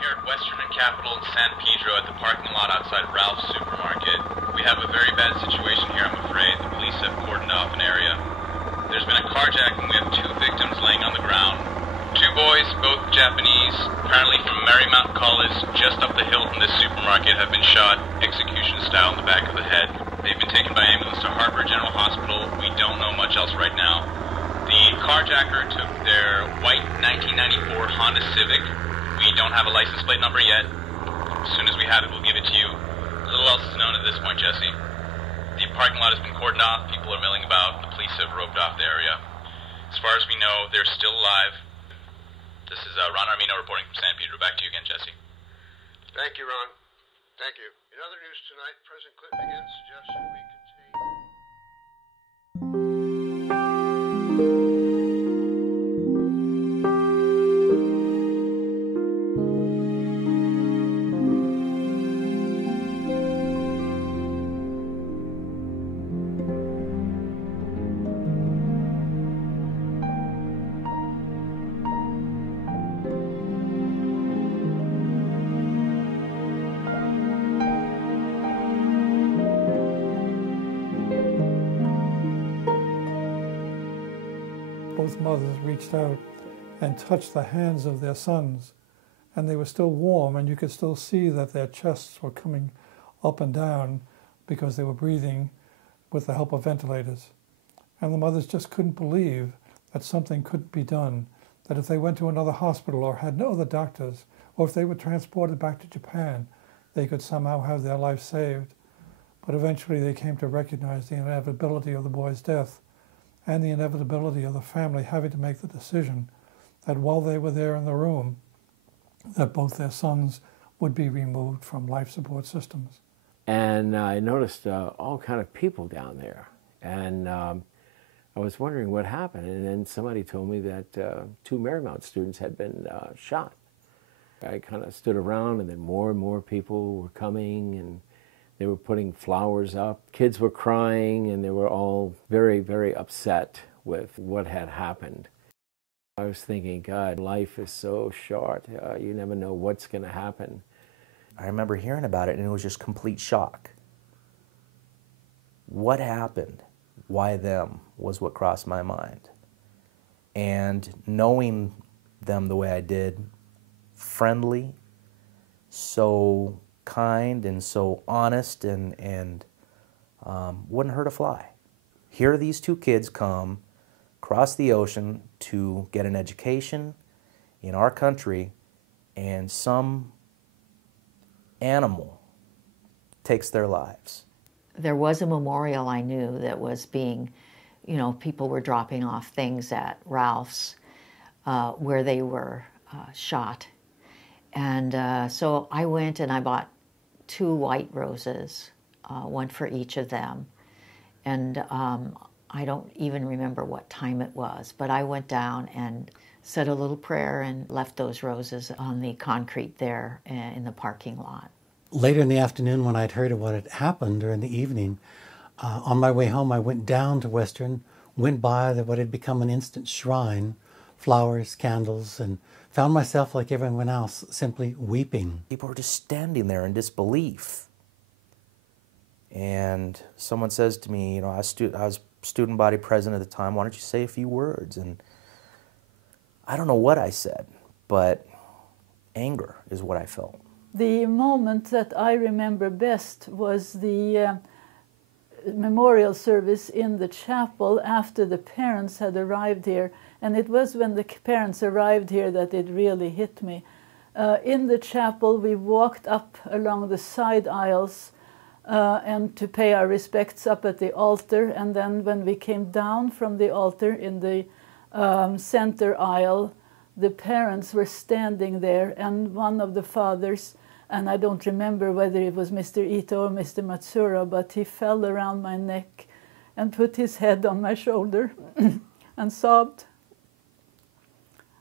here at Western and Capitol in San Pedro at the parking lot outside Ralph's Supermarket. We have a very bad situation here, I'm afraid. The police have cordoned off an area. There's been a carjacking. We have 2 victims laying on the ground. 2 boys, both Japanese, apparently from Marymount College, just up the hill from this supermarket, have been shot execution style in the back of the head. They've been taken by ambulance to Hartford General Hospital. We don't know much else right now. The carjacker took their white 1994 Honda Civic. We don't have a license plate number yet. As soon as we have it, we'll give it to you. Little else is known at this point, Jesse. The parking lot has been cordoned off. People are milling about. The police have roped off the area. As far as we know, they're still alive. This is Ron Armino reporting from San Pedro. Back to you again, Jesse. Thank you, Ron. Thank you. In other news tonight, President Clinton again suggested we contain... Both mothers reached out and touched the hands of their sons, and they were still warm, and you could still see that their chests were coming up and down because they were breathing with the help of ventilators. And the mothers just couldn't believe that something could be done, that if they went to another hospital or had no other doctors, or if they were transported back to Japan, they could somehow have their life saved. But eventually they came to recognize the inevitability of the boy's death, and the inevitability of the family having to make the decision that while they were there in the room, that both their sons would be removed from life support systems. And I noticed all kind of people down there, and I was wondering what happened, and then somebody told me that 2 Marymount students had been shot. I kind of stood around, and then more and more people were coming, and they were putting flowers up. Kids were crying, and they were all very, very upset with what had happened. I was thinking, God, life is so short. You never know what's going to happen. I remember hearing about it, and it was just complete shock. What happened? Why them? Was what crossed my mind. And knowing them the way I did, friendly, so kind and so honest, and wouldn't hurt a fly. Here these 2 kids come across the ocean to get an education in our country, and some animal takes their lives. There was a memorial I knew that was being, people were dropping off things at Ralph's where they were shot. And so I went and I bought 2 white roses, one for each of them. And I don't even remember what time it was, but I went down and said a little prayer and left those roses on the concrete there in the parking lot. Later in the afternoon, when I'd heard of what had happened, or in the evening, on my way home, I went down to Western, went by what had become an instant shrine, flowers, candles, and found myself, like everyone else, simply weeping. People were just standing there in disbelief. And someone says to me, I was student body president at the time, why don't you say a few words? And I don't know what I said, but anger is what I felt. The moment that I remember best was the memorial service in the chapel after the parents had arrived here. And it was when the parents arrived here that it really hit me. In the chapel, we walked up along the side aisles and to pay our respects up at the altar. And then when we came down from the altar in the center aisle, the parents were standing there, and one of the fathers, and I don't remember whether it was Mr. Ito or Mr. Matsura, but he fell around my neck and put his head on my shoulder and sobbed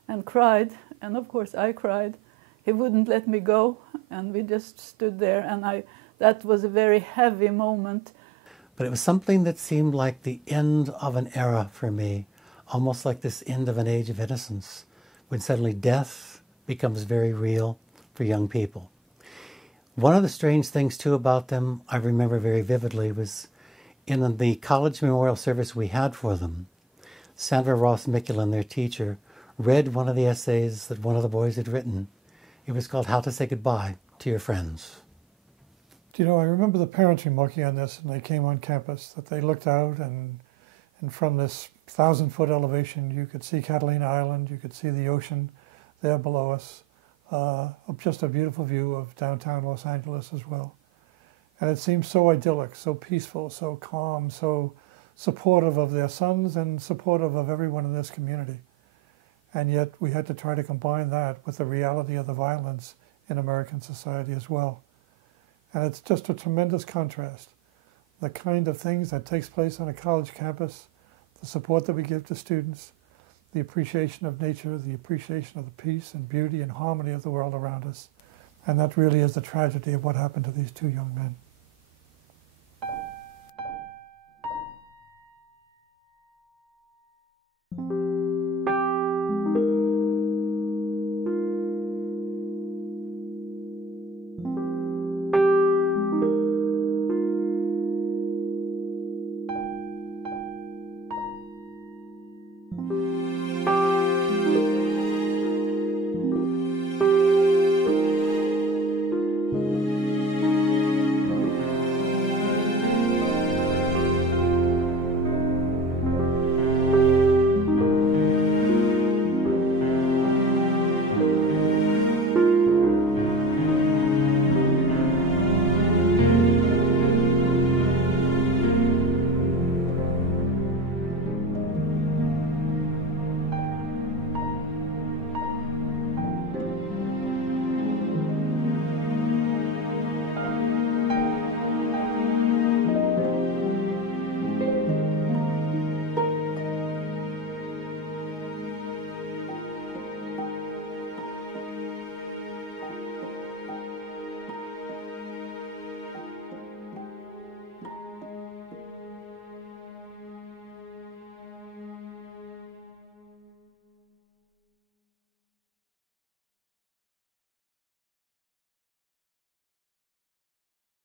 and cried. And of course I cried. He wouldn't let me go, and we just stood there, and that was a very heavy moment. But it was something that seemed like the end of an era for me, almost like this end of an age of innocence, when suddenly death becomes very real for young people. One of the strange things, too, about them, I remember very vividly, was in the college memorial service we had for them, Sandra Ross Mickelin, their teacher, read one of the essays that one of the boys had written. It was called How to Say Goodbye to Your Friends. You know, I remember the parents remarking on this, and they came on campus, that they looked out, and from this 1,000-foot elevation, you could see Catalina Island, you could see the ocean there below us, just a beautiful view of downtown Los Angeles as well. And it seemed so idyllic, so peaceful, so calm, so supportive of their sons and supportive of everyone in this community. And yet we had to try to combine that with the reality of the violence in American society as well. And it's just a tremendous contrast. The kind of things that takes place on a college campus, the support that we give to students, the appreciation of nature, the appreciation of the peace and beauty and harmony of the world around us. And that really is the tragedy of what happened to these two young men.